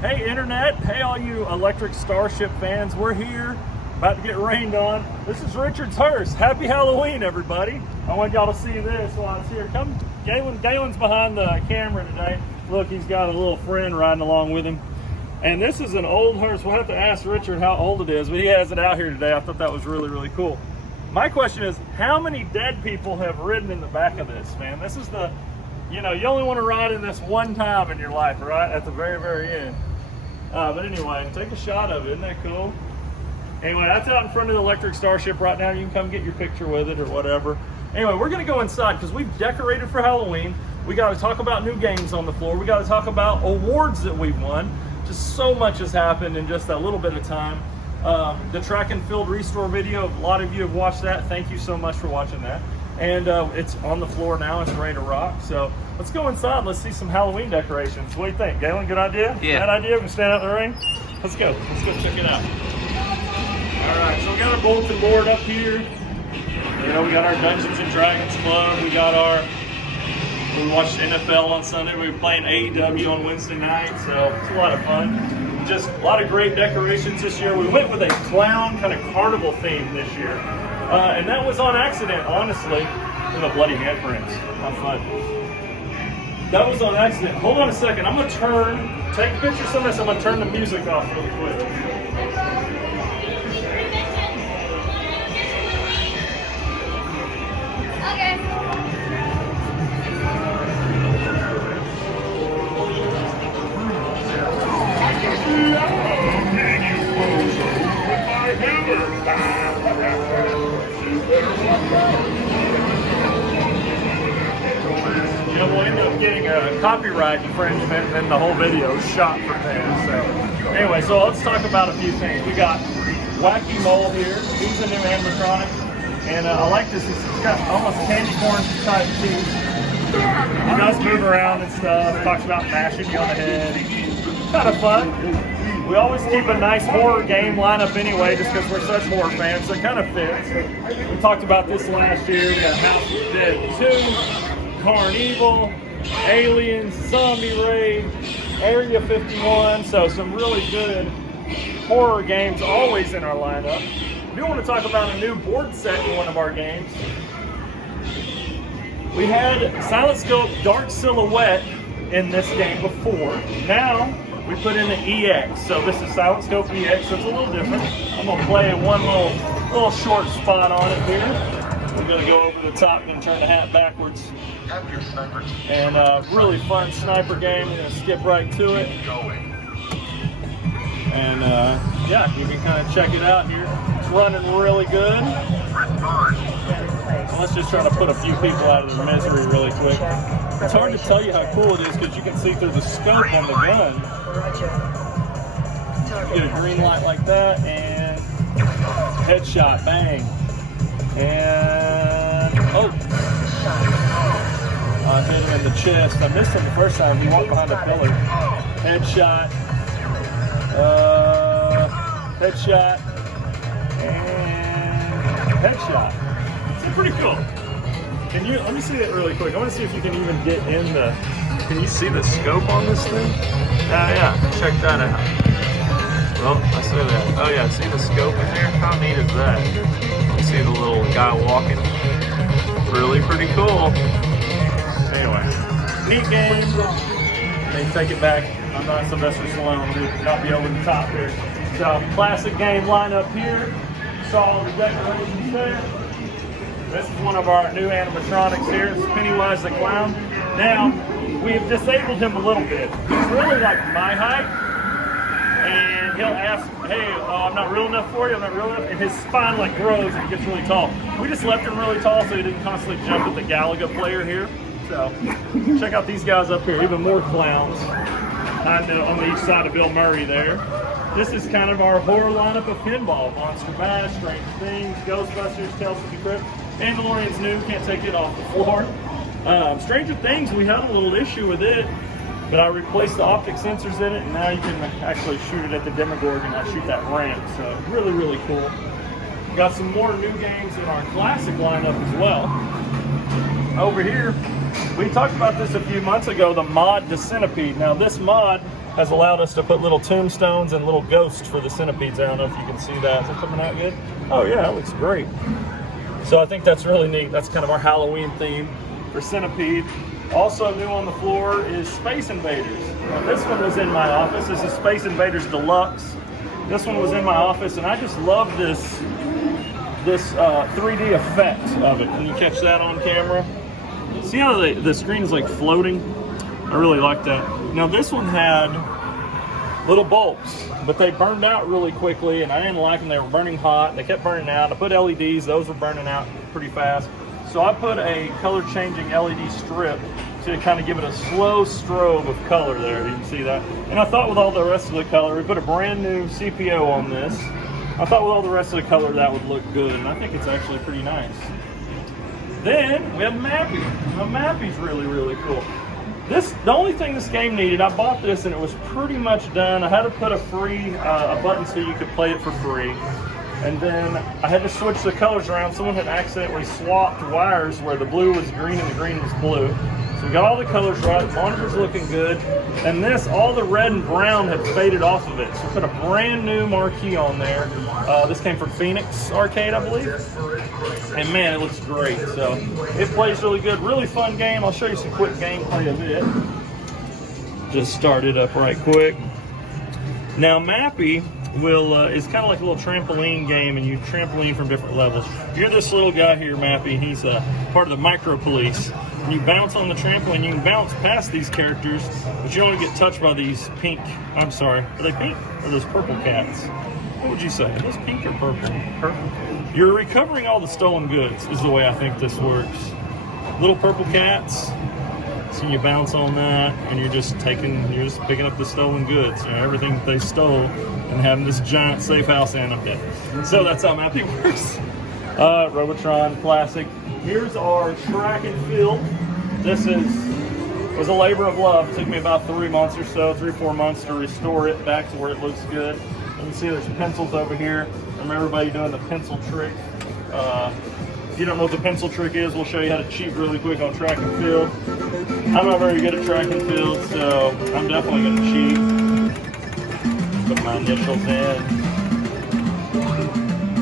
Hey internet, hey all you Electric Starship fans, we're here, about to get rained on. This is Richard's hearse. Happy Halloween, everybody. I want y'all to see this while it's here. Come, Galen's behind the camera today. Look, he's got a little friend riding along with him. And this is an old hearse. We'll have to ask Richard how old it is, but he has it out here today. I thought that was really, really cool. My question is, how many dead people have ridden in the back of this, man? This is the, you know, you only want to ride in this one time in your life, right? At the very, very end. But anyway, take a shot of it. Isn't that cool? Anyway, that's out in front of the Electric Starship right now. You can come get your picture with it or whatever. Anyway, we're going to go inside because we've decorated for Halloween. We got to talk about new games on the floor. We got to talk about awards that we've won. Just so much has happened in just a little bit of time. The track and field restore video, a lot of you have watched that. Thank you so much for watching that. And it's on the floor now. It's ready to rock. So let's go inside. Let's see some Halloween decorations. What do you think, Galen? Good idea? Yeah. Bad idea? We can stand out in the rain? Let's go. Let's go check it out. All right. So we got our bulletin board up here. You know, we got our Dungeons and Dragons Club. We watched NFL on Sunday. We were playing AEW on Wednesday night. So it's a lot of fun. Just a lot of great decorations this year. We went with a clown kind of carnival theme this year. And that was on accident, honestly. With a bloody handprints. How fun. That was on accident. Hold on a second. I'm going to take a picture of this. I'm going to turn the music off really quick. Okay. You know, we'll end up getting a copyright infringement and then the whole video is shot for that. So anyway, so let's talk about a few things. We got Wacky Mole here. He's a new animatronic. And I like this. He's got almost candy corn type teeth. He does move around and stuff. Talks about mashing you on the head. Kind of fun. We always keep a nice horror game lineup anyway, just because we're such horror fans, so it kind of fits. We talked about this last year. We got House of the Dead 2, Carnival, Aliens, Zombie Raid, Area 51, so some really good horror games always in our lineup. We do want to talk about a new board set in one of our games. We had Silent Scope Dark Silhouette in this game before. Now, we put in the EX, so this is Silent Scope EX, so it's a little different. I'm going to play one little short spot on it here. We're going to go over the top and turn the hat backwards. And really fun sniper game. We're going to skip right to it. And yeah, you can kind of check it out here. It's running really good. So let's just try to put a few people out of their misery really quick. It's hard to tell you how cool it is because you can see through the scope on the gun. Get a green light like that and headshot, bang. And oh, I hit him in the chest. I missed him the first time. He walked behind a pillar. Headshot, headshot, and headshot. It's pretty cool. Can you, let me see that really quick. I want to see if you can even get in the, can you see the scope on this thing? Yeah, check that out. Well, I see that. Oh yeah, see the scope in there? How neat is that? You see the little guy walking? Really pretty cool. Anyway, neat game. Maybe take it back. I'm not Sylvester Stallone. We'll not be over the top here. So, classic game lineup here. Saw all the decorations there. This is one of our new animatronics here. This is Pennywise the Clown. Now, we've disabled him a little bit. He's really like my height. And he'll ask, hey, I'm not real enough for you, I'm not real enough. And his spine like grows and he gets really tall. We just left him really tall so he didn't constantly jump at the Galaga player here. So, check out these guys up here, even more clowns. On the each side of Bill Murray there. This is kind of our horror lineup of pinball. Monster Mash, Stranger Things, Ghostbusters, Tales from the Crypt. Mandalorian's new, can't take it off the floor. Stranger Things, we had a little issue with it, but I replaced the optic sensors in it, and now you can actually shoot it at the Demogorgon and I shoot that ramp. So really, really cool. Got some more new games in our classic lineup as well. Over here, we talked about this a few months ago, the mod, the Centipede. Now this mod has allowed us to put little tombstones and little ghosts for the centipedes. I don't know if you can see that. Is it coming out good? Oh yeah, that looks great. So I think that's really neat. That's kind of our Halloween theme for Centipede. Also new on the floor is Space Invaders. Now, this one was in my office. This is Space Invaders Deluxe. This one was in my office, and I just love this 3D effect of it. Can you catch that on camera? See how the screen is like floating? I really like that. Now this one had little bulbs, but they burned out really quickly, and I didn't like them. They were burning hot. They kept burning out. I put LEDs. Those were burning out pretty fast. So I put a color-changing LED strip to kind of give it a slow strobe of color there. You can see that. And I thought with all the rest of the color, we put a brand new CPO on this. I thought with all the rest of the color that would look good, and I think it's actually pretty nice. Then we have Mappy. Now Mappy's really, really cool. The only thing this game needed, I bought this and it was pretty much done. I had to put a button so you could play it for free. And then I had to switch the colors around. Someone had accidentally swapped wires where the blue was green and the green was blue. So we got all the colors right, the monitor's looking good. And this, all the red and brown had faded off of it. So we put a brand new marquee on there. This came from Phoenix Arcade, I believe. And man, it looks great. So it plays really good, really fun game. I'll show you some quick gameplay of it. Just start it up right quick. Now Mappy is kind of like a little trampoline game, and you trampoline from different levels. You're this little guy here, Mappy. He's part of the micro police. And you bounce on the trampoline. You can bounce past these characters, but you only get touched by these pink. I'm sorry, are they pink or those purple cats? What would you say? Are those pink or purple? Purple. You're recovering all the stolen goods is the way I think this works. Little purple cats. So you bounce on that, and you're just picking up the stolen goods, everything that they stole, and having this giant safe house in it. So that's how Mappy works. Robotron Classic. Here's our track and field. This was a labor of love. It took me about 3 months or so, 3 or 4 months to restore it back to where it looks good. You can see there's pencils over here. Remember everybody doing the pencil trick. If you don't know what the pencil trick is, we'll show you how to cheat really quick on track and field. I'm not very good at track and field, so I'm definitely going to cheat. Put my initials in.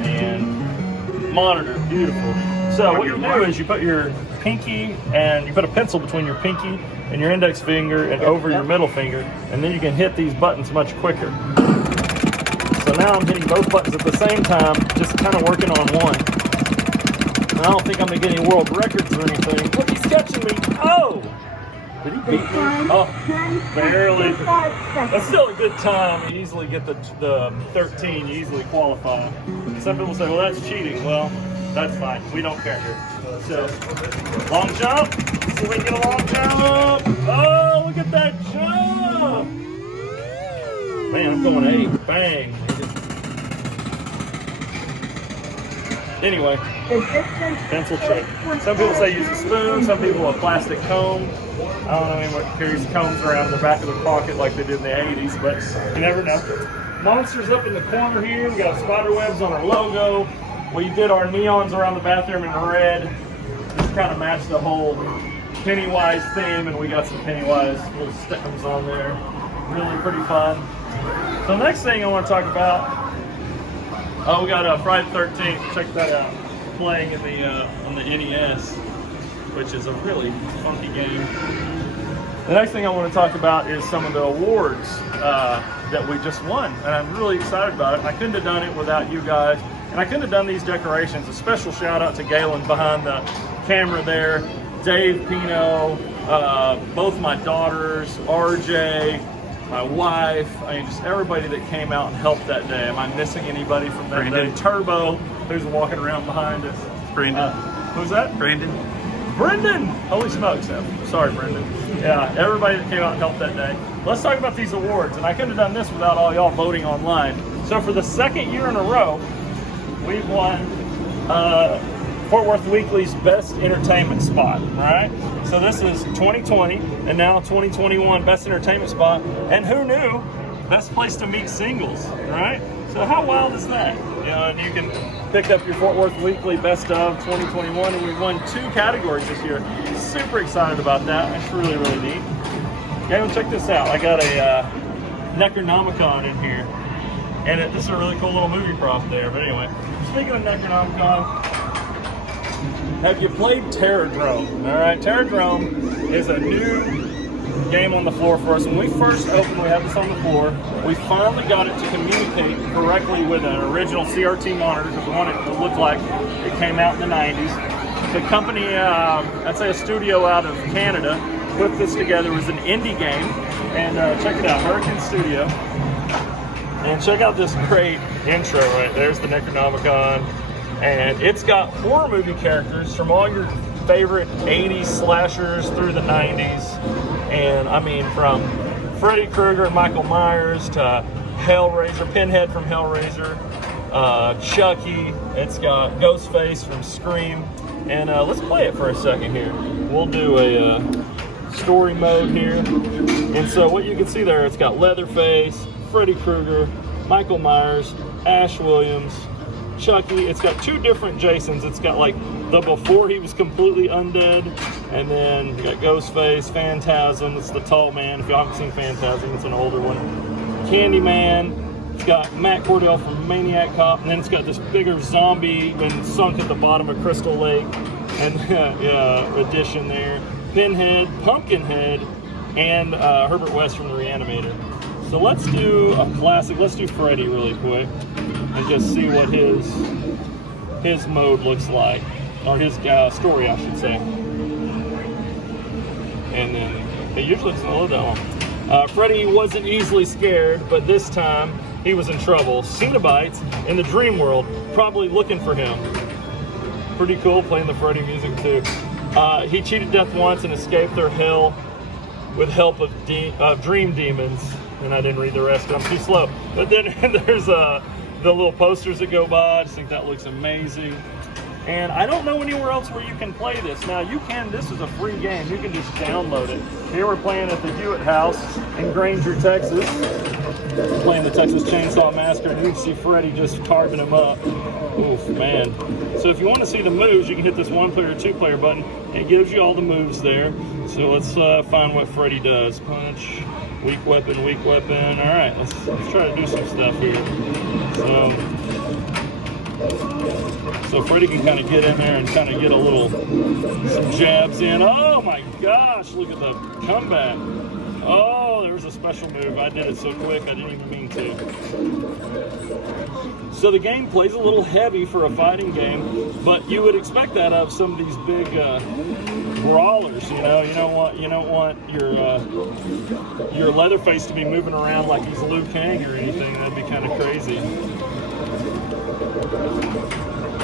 And monitor, beautiful. So what you do is you put your pinky and you put a pencil between your pinky and your index finger and over your middle finger, and then you can hit these buttons much quicker. So now I'm hitting both buttons at the same time, just kind of working on one. I don't think I'm going to get any world records or anything. Look, he's catching me. Oh! Did he beat me? Oh, barely. That's still a good time. You easily get the 13. You easily qualify. Some people say, well, that's cheating. Well, that's fine. We don't care here. So, long jump. See if we can get a long jump. Oh, look at that jump. Man, I'm going 8. Bang. Anyway, pencil trick. Some people say use a spoon, some people a plastic comb. I don't know anyone carries combs around in the back of their pocket like they did in the 80s, but you never know. Monsters up in the corner here. We got spider webs on our logo. We did our neons around the bathroom in red. Just kind of matched the whole Pennywise theme, and we got some Pennywise little stems on there. Really pretty fun. So the next thing I want to talk about, we got Friday the 13th. Check that out. Playing in the on the NES, which is a really funky game. The next thing I want to talk about is some of the awards that we just won, and I'm really excited about it. I couldn't have done it without you guys, and I couldn't have done these decorations. A special shout out to Galen behind the camera there, Dave Pino, both my daughters, RJ, my wife, I mean, just everybody that came out and helped that day. Am I missing anybody from that day? Turbo, who's walking around behind us. Brandon. Who's that? Brandon. Brendan! Holy smokes, sorry, Brendan. Yeah, everybody that came out and helped that day. Let's talk about these awards, and I couldn't have done this without all y'all voting online. So for the second year in a row, we've won Fort Worth Weekly's Best Entertainment Spot, all right? So this is 2020, and now 2021 Best Entertainment Spot, and who knew, best place to meet singles, right? So how wild is that? You know, and you can pick up your Fort Worth Weekly Best of 2021, and we won 2 categories this year. Super excited about that. It's really, really neat. Galen, check this out. I got a Necronomicon in here. And this is a really cool little movie prop there. But anyway, speaking of Necronomicon, have you played Terrordrome? All right, Terrordrome is a new game on the floor for us. When we first opened, we had this on the floor. We finally got it to communicate correctly with an original CRT monitor because we wanted it to look like it came out in the 90s. The company, I'd say a studio out of Canada, put this together. It was an indie game. And check it out, Hurricane Studio. And check out this great intro right there's the Necronomicon. And it's got horror movie characters from all your favorite 80s slashers through the 90s. And I mean, from Freddy Krueger and Michael Myers to Hellraiser, Pinhead from Hellraiser, Chucky. It's got Ghostface from Scream. And let's play it for a second here. We'll do a story mode here. And so what you can see there, it's got Leatherface, Freddy Krueger, Michael Myers, Ash Williams, Chucky. It's got two different Jasons. It's got like the before he was completely undead, and then you got Ghostface, Phantasm. It's the tall man. If you haven't seen Phantasm, it's an older one. Candyman. It's got Matt Cordell from Maniac Cop, and then it's got this bigger zombie been sunk at the bottom of Crystal Lake, and addition there. Pinhead, Pumpkinhead, and Herbert West from the Reanimator. So let's do a classic. Let's do Freddy really quick and just see what his mode looks like, or his story, I should say. And then it usually doesn't load that long. Freddy wasn't easily scared, but this time he was in trouble. Cenobites in the dream world probably looking for him. Pretty cool, playing the Freddy music too. He cheated death once and escaped their hell with help of dream demons. And I didn't read the rest, I'm too slow. But then there's the little posters that go by. I just think that looks amazing. And I don't know anywhere else where you can play this. Now you can, this is a free game. You can just download it. Here we're playing at the Hewitt House in Granger, Texas. Playing the Texas Chainsaw Massacre, and you can see Freddy just carving him up. Oof, man. So if you want to see the moves, you can hit this 1-player or 2-player button. It gives you all the moves there. So let's find what Freddy does. Punch, weak weapon, weak weapon. All right, let's try to do some stuff here. So Freddy can kind of get in there and kind of get some jabs in. Oh my gosh, look at the comeback. Oh, there was a special move. I did it so quick, I didn't even mean to. So the game plays a little heavy for a fighting game, but you would expect that of some of these big brawlers. You know, you don't want your Leatherface to be moving around like he's Liu Kang or anything. That'd be kind of crazy.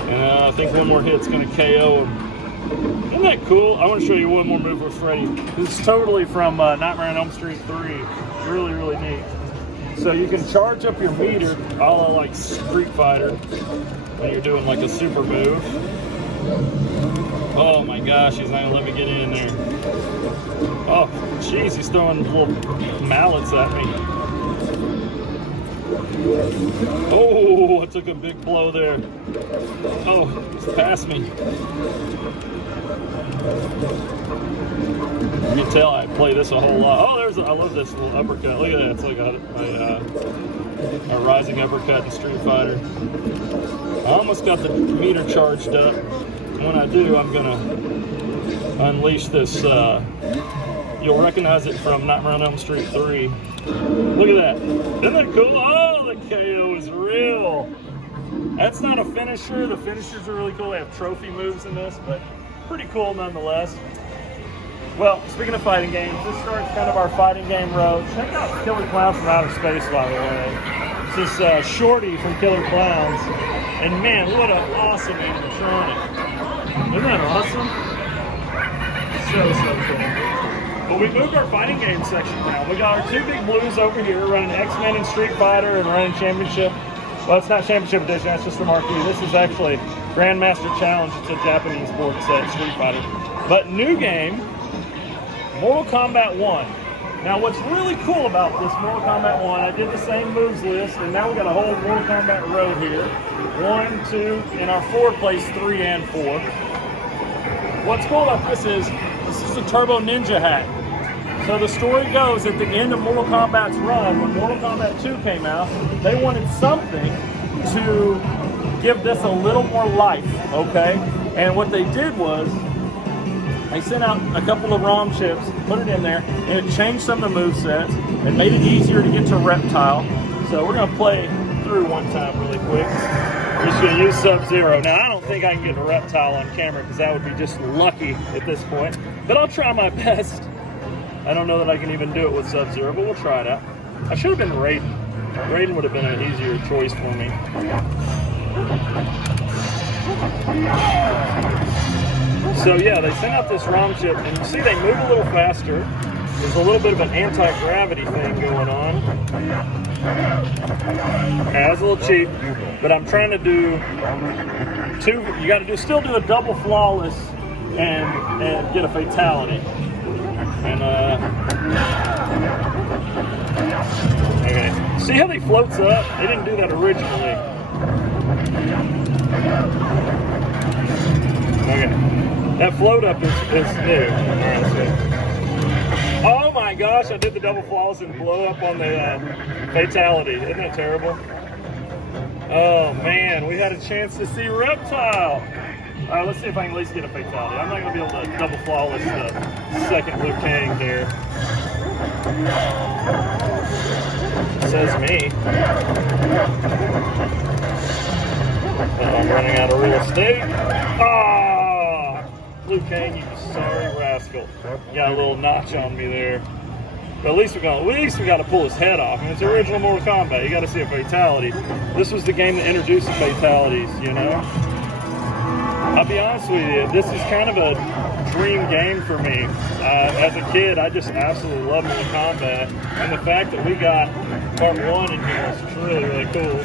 And I think one more hit's going to KO him. Isn't that cool? I want to show you one more move with Freddy. This is totally from Nightmare on Elm Street 3. Really, really neat. So you can charge up your meter, a la like Street Fighter, when you're doing like a super move. Oh my gosh, he's not going to let me get in there. Oh, jeez, he's throwing little mallets at me. Oh, I took a big blow there. Oh, it's past me. You can tell I play this a whole lot. Oh, I love this little uppercut. Look at that. It's like a rising uppercut in Street Fighter. I almost got the meter charged up. When I do, I'm going to unleash this. You'll recognize it from Nightmare on Elm Street 3. Look at that. Isn't that cool? Oh, the KO is real. That's not a finisher. The finishers are really cool. They have trophy moves in this, but pretty cool nonetheless. Well, speaking of fighting games, this starts kind of our fighting game road. Check out Killer Clown from Outer Space, by the way. This is Shorty from Killer Clowns. And man, what an awesome animatronic. Isn't that awesome? So cool. But we moved our fighting game section now. We got our two big blues over here running X-Men and Street Fighter and running Championship. Well, it's not Championship Edition, that's just the marquee. This is actually Grandmaster Challenge. It's a Japanese board set, Street Fighter. But new game, Mortal Kombat 1. Now what's really cool about this Mortal Kombat 1, I did the same moves list, and now we got a whole Mortal Kombat road here. 1, 2, and our 4 plays 3 and 4. What's cool about this is a Turbo Ninja hat. So the story goes, at the end of Mortal Kombat's run, when Mortal Kombat 2 came out, they wanted something to give this a little more life, okay? And what they did was, they sent out a couple of ROM chips, put it in there, and it changed some of the movesets. It made it easier to get to Reptile. So we're gonna play through one time really quick. We're just gonna use Sub-Zero. Now, I don't think I can get a Reptile on camera because that would be just lucky at this point, but I'll try my best. I don't know that I can even do it with Sub-Zero, but we'll try it out. I should have been Raiden. Raiden would have been an easier choice for me. So yeah, they sent out this ROM chip, and you see they move a little faster. There's a little bit of an anti-gravity thing going on. That's a little cheap, but I'm trying to do two. You got to still do a double flawless and get a fatality. And okay, see how he floats up? They didn't do that originally. Okay, that float up is new. Oh my gosh, I did the double flawless and blow up on the fatality. Isn't that terrible? Oh man, we had a chance to see Reptile. All right, let's see if I can at least get a fatality. I'm not going to be able to double flawless the second Liu Kang here. Says me. I'm running out of real estate. Ah! Liu Kang, you sorry rascal. Got a little notch on me there. But at least we got to pull his head off. And it's original Mortal Kombat. You got to see a fatality. This was the game that introduced the fatalities, you know? I'll be honest with you, this is kind of a dream game for me. As a kid, I just absolutely love Mortal Kombat. And the fact that we got part 1 in here is really, really cool.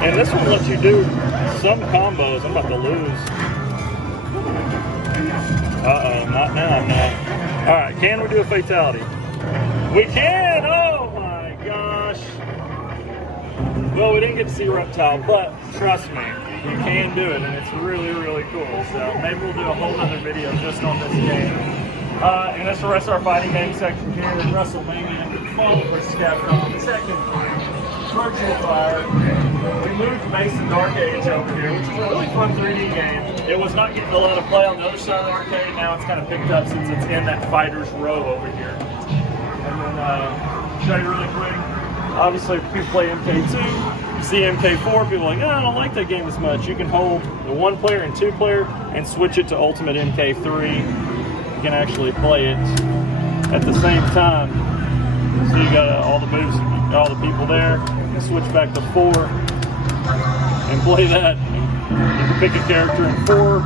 And this one lets you do some combos. I'm about to lose. Uh-oh, not now, no. All right, can we do a fatality? We can! Oh my gosh! Well, we didn't get to see Reptile, but trust me, you can do it, and it's really, really cool. So maybe we'll do a whole other video just on this game. And that's the rest of our fighting game section here in Wrestlemania. Marvel vs. Capcom, second Virtual Fire. We moved to Massacre Arcade over here, which is a really fun 3D game. It was not getting a lot of play on the other side of the arcade. Now it's kind of picked up since it's in that fighter's row over here. And then, show you really quick. Obviously, if people play MK2, you see MK4, people are like, oh, I don't like that game as much. You can hold the 1-player and 2-player and switch it to Ultimate MK3. You can actually play it at the same time. So you got all the moves, all the people there. You can switch back to 4 and play that. You can pick a character in 4.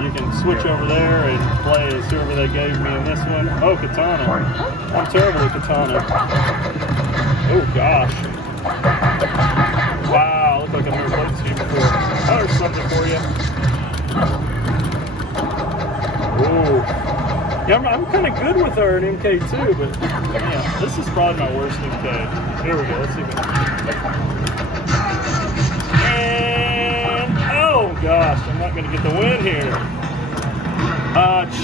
You can switch over there and play as whoever they gave me in this one. Oh, Katana. I'm terrible at Katana. Oh gosh. Wow, looks like I've never played this game before. Oh, there's something for you. Ooh. Yeah, I'm kind of good with our MK2, but man, this is probably my worst MK. Here we go, let's see if we can. And, oh gosh, I'm not going to get the win here.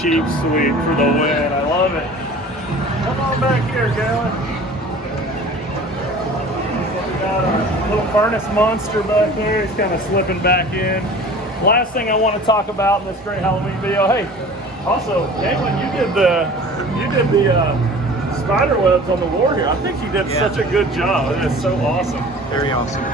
Cheap sweep for the win, I love it. Come on back here, Galen. Got a little furnace monster back there. He's kind of slipping back in. Last thing I want to talk about in this great Halloween video. Hey, also, Galen, you did the spider webs on the war here. I think you did such a good job. It is so awesome. Very awesome.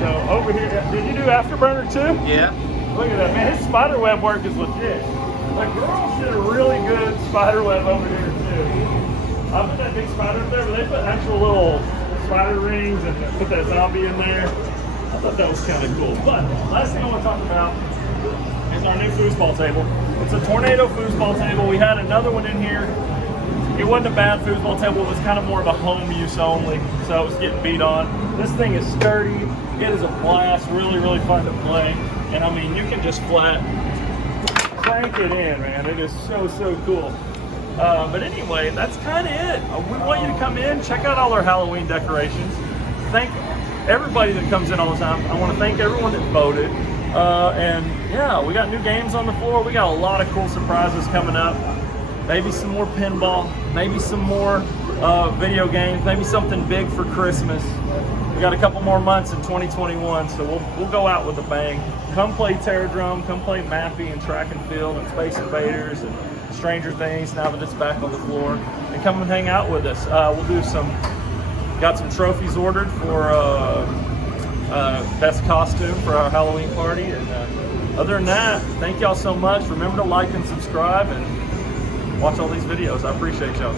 So over here, did you do Afterburner too? Yeah. Look at that, man. His spider web work is legit. The girls did a really good spider web over here too. I put that big spider up there, but they put actual little spider rings and put that zombie in there. I thought that was kind of cool. But last thing I want to talk about is our new foosball table. It's a tornado foosball table. We had another one in here. It wasn't a bad foosball table. It was kind of more of a home use only, so it was getting beat on. This thing is sturdy. It is a blast. Really, really fun to play. And I mean, you can just flat crank it in, man. It is so, so cool. But anyway, that's kind of it. We want you to come in, check out all our Halloween decorations. Thank everybody that comes in all the time. I want to thank everyone that voted. And yeah, we got new games on the floor. We got a lot of cool surprises coming up. Maybe some more pinball, maybe some more video games, maybe something big for Christmas. We got a couple more months in 2021, so we'll go out with a bang. Come play Terrordrome, come play Mappy and Track and Field and Space Invaders and Stranger Things now that it's back on the floor. And come and hang out with us. We'll do got some trophies ordered for best costume for our Halloween party. And other than that, thank y'all so much. Remember to like and subscribe and watch all these videos. I appreciate y'all.